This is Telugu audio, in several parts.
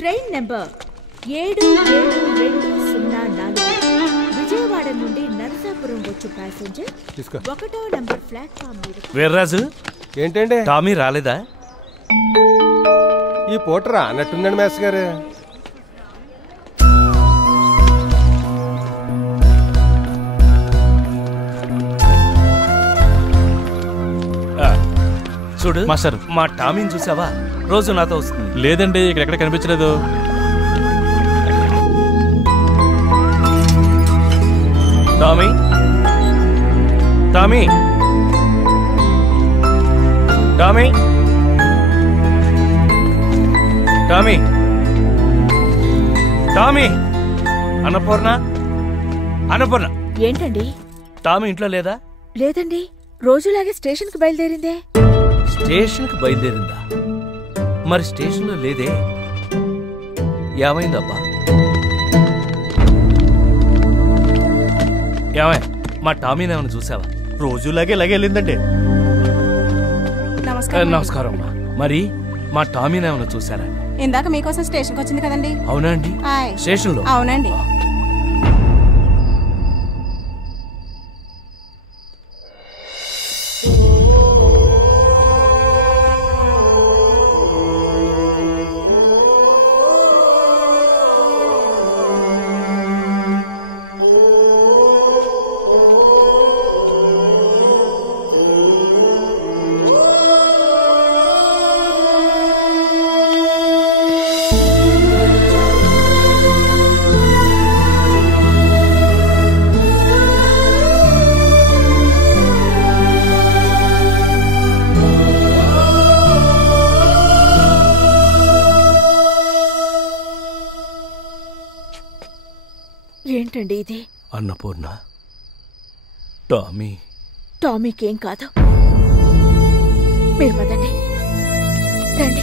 ట్రైన్ నెంబర్ 7720 విజయవాడ నుండి నరసాపురం వచ్చే ప్యాసింజర్ 1వ నంబర్ ప్లాట్ఫామ్ మీద. వీర్రాజు ఏంటండి టామీ రాలేదా? ఈ పూట రానట్టుందండి మేస్ గారు. చూడు మాస్టర్, మా టామీని చూసావా? రోజు నాతో వస్తుంది. లేదండి, ఇక్కడ కనిపించలేదు. Tommy Tommy Tommy Tommy Tommy Annapurna Annapurna. ఏంటండి? టామీ ఇంట్లో లేదా? లేదండి, రోజులాగే స్టేషన్కి బయలుదేరిందే. స్టేషన్కి బయలుదేరిందా? మరి స్టేషన్లో లేదే, ఏమైందబ్బా? ఏమై మా టామీని ఏమైనా చూసావా? రోజులాగే వెళ్ళిందండి. నమస్కారం అమ్మా. మరి మా టామీని ఏమైనా చూసారా? ఇందాక మీకోసం స్టేషన్కి వచ్చింది కదండి. అవునా అండి? స్టేషన్లో? అవునండి. ఏంటండి ఇది? అన్నపూర్ణ, టామీకేం కాదు. మీరు పదండి, రండి.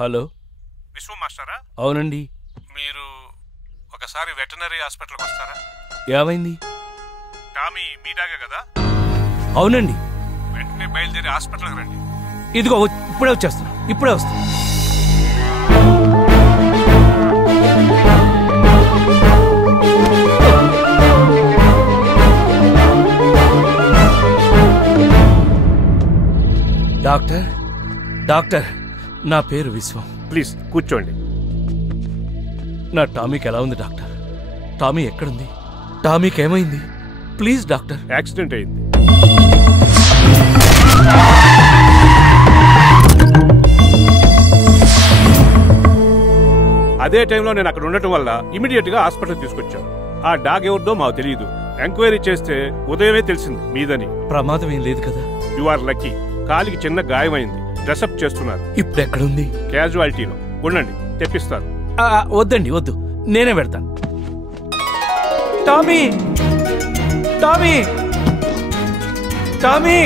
హలో, విశ్వ మాస్టరా? అవునండి. మీరు ఒకసారి వెటనరీ హాస్పిటల్కి వస్తారా? ఏమైంది? టామీ మీడాగే కదా? అవునండి. వెంటనే బయలుదేరి హాస్పిటల్కి రండి. ఇదిగో ఇప్పుడే వచ్చేస్తున్నా, ఇప్పుడే వస్తున్నా. డాక్టర్, డాక్టర్, నా పేరు విశ్వం. ప్లీజ్ కూర్చోండి. నా టామీకి ఎలా ఉంది డాక్టర్? టామీ ఎక్కడుంది? టామీకి ఏమైంది? Please doctor. యాక్సిడెంట్ అయింది. అదే టైంలో నేను అక్కడ ఉండటం వల్ల ఇమీడియట్ గా హాస్పిటల్ తీసుకొచ్చాను. ఆ డాగ్ ఎవరిదో మాకు తెలియదు. ఎంక్వైరీ చేస్తే ఉదయమే తెలిసింది మీదని. ప్రమాదం ఏం లేదు కదా? You are lucky. కాలికి చిన్న గాయమైంది, డ్రెస్అప్ చేస్తున్నారు. ఇప్పుడు ఎక్కడుంది? క్యాజువాలిటీలో. ఉండండి, తెప్పిస్తాను. వద్దండి, వద్దు, నేనే పెడతాను. Tommy, Tommy, Tommy.